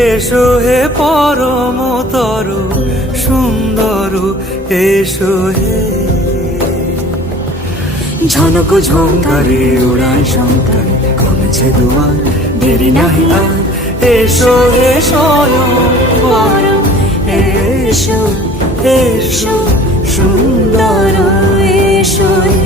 এসো হে পরমতর সুন্দর, এসো হে। ঝনক ঝঙ্কারে ওড়ায় শঙ্কারে, কমেছে দুয়ার, দেরি নাহি আর। এসো হে স্বয়ং পরম, এসো এসো সুন্দর, এসো হে।